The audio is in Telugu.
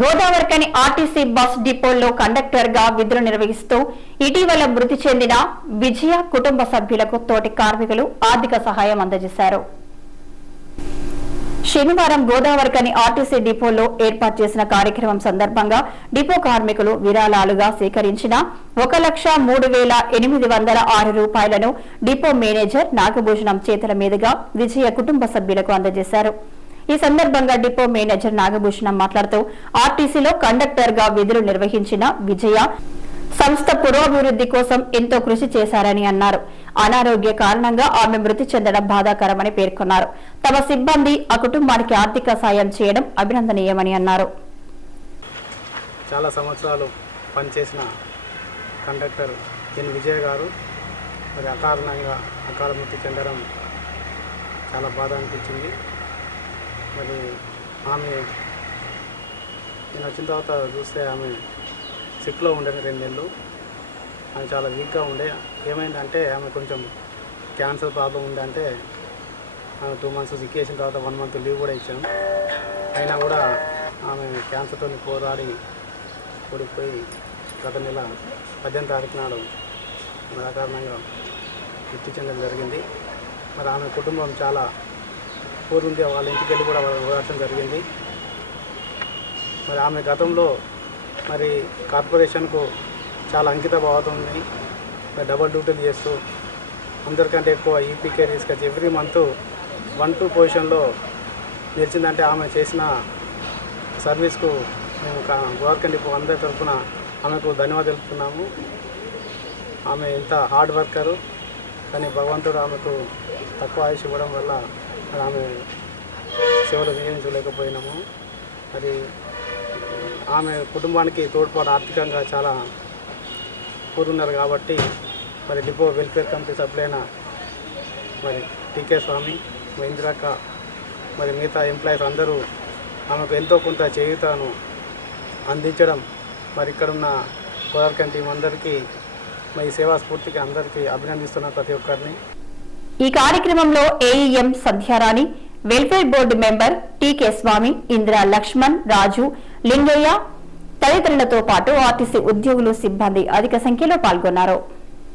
గోదావరికని ఆర్టీసీ బస్ డిపోల్లో కండక్టర్గా విధులు నిర్వహిస్తూ ఇటీవల మృతి చెందిన విజయ కుటుంబ సభ్యులకు తోటి కార్మికులు ఆర్థిక సహాయం అందజేశారు. శనివారం గోదావరికని ఆర్టీసీ డిపోలో ఏర్పాటు చేసిన కార్యక్రమం సందర్భంగా డిపో కార్మికులు విరాళాలుగా సేకరించిన ఒక లక్ష మూడు వేల ఎనిమిది వందల ఆరు రూపాయలను డిపో మేనేజర్ నాగభూషణం చేతుల మీదుగా విజయ కుటుంబ సభ్యులకు అందజేశారు. ఈ సందర్భంగా డిపో మేనేజర్ నాగభూషణం మాట్లాడుతూ ఆర్టీసీలో కండక్టర్గా విధులు నిర్వహించిన విజయ సంస్థ పురోభివృద్ధి కోసం ఎంతో కృషి చేశారని అన్నారు. అనారోగ్య కారణంగా ఆమె మృతి చెందడం బాధాకరమని పేర్కొన్నారు. తమ సిబ్బంది ఆ కుటుంబానికి ఆర్థిక సాయం చేయడం అభినందనీయమని అన్నారు. చాలా సంవత్సరాలు పనిచేసిన కండక్టర్ ఎన్ విజయ్ గారు మరి అకారణంగా అకాల మృతి చెందడం చాలా బాధ అనిపించింది. మరి ఆమె నేను వచ్చిన తర్వాత చూస్తే ఆమె సిక్లో ఉండే రెండు నెలలు ఆమె చాలా వీక్గా ఉండే. ఏమైందంటే ఆమె కొంచెం క్యాన్సర్ ప్రాబ్లం ఉండే అంటే ఆమె టూ మంత్స్ సిక్ చేసిన తర్వాత వన్ మంత్ లీవ్ కూడా ఇచ్చాం. అయినా కూడా ఆమె క్యాన్సర్తో పోరాడి ఓడిపోయి గత నెల పద్దెనిమిది తారీఖు నాడు మరి కారణంగా మృతి చెందడం జరిగింది. మరి ఆమె కుటుంబం చాలా పూర్వుంది వాళ్ళ ఇంటికి వెళ్ళి కూడా ఓదార్చడం జరిగింది. మరి ఆమె గతంలో మరి కార్పొరేషన్కు చాలా అంకిత భావతుంది మరి డబల్ డ్యూటీలు చేస్తూ అందరికంటే ఎక్కువ ఈపీకే తీసుకొచ్చి ఎవ్రీ మంత్ వన్ టూ పొజిషన్లో నిలిచిందంటే ఆమె చేసిన సర్వీస్కు మేము గోవర్కండి అందరి తరఫున ఆమెకు ధన్యవాదాలు తెలుపుతున్నాము. ఆమె ఇంత హార్డ్ వర్కరు కానీ భగవంతుడు ఆమెకు తక్కువ ఆయుష్ ఇవ్వడం వల్ల మరి ఆమె సేవలు వినియోగించలేకపోయినాము. మరి ఆమె కుటుంబానికి తోడ్పాటు ఆర్థికంగా చాలా కూరున్నారు కాబట్టి మరి డిపో వెల్ఫేర్ కమిటీ సభ్యులైన మరి టీకే స్వామి మహేంద్రక్క మరి మిగతా ఎంప్లాయీస్ అందరూ ఆమెకు ఎంతో కొంత చేయుతాను అందించడం మరి ఇక్కడున్న కోదార్కం టీం అందరికీ మరి సేవా స్ఫూర్తికి అందరికీ అభినందిస్తున్న ప్రతి ఒక్కరిని. ఈ కార్యక్రమంలో AEM Sandhyarani welfare board member TK Swamy Indira Laxman Raju Lingaiah తదితరులతో పాటు ఆర్టీసీ ఉద్యోగులు సిబ్బంది అధిక సంఖ్యలో పాల్గొన్నారు.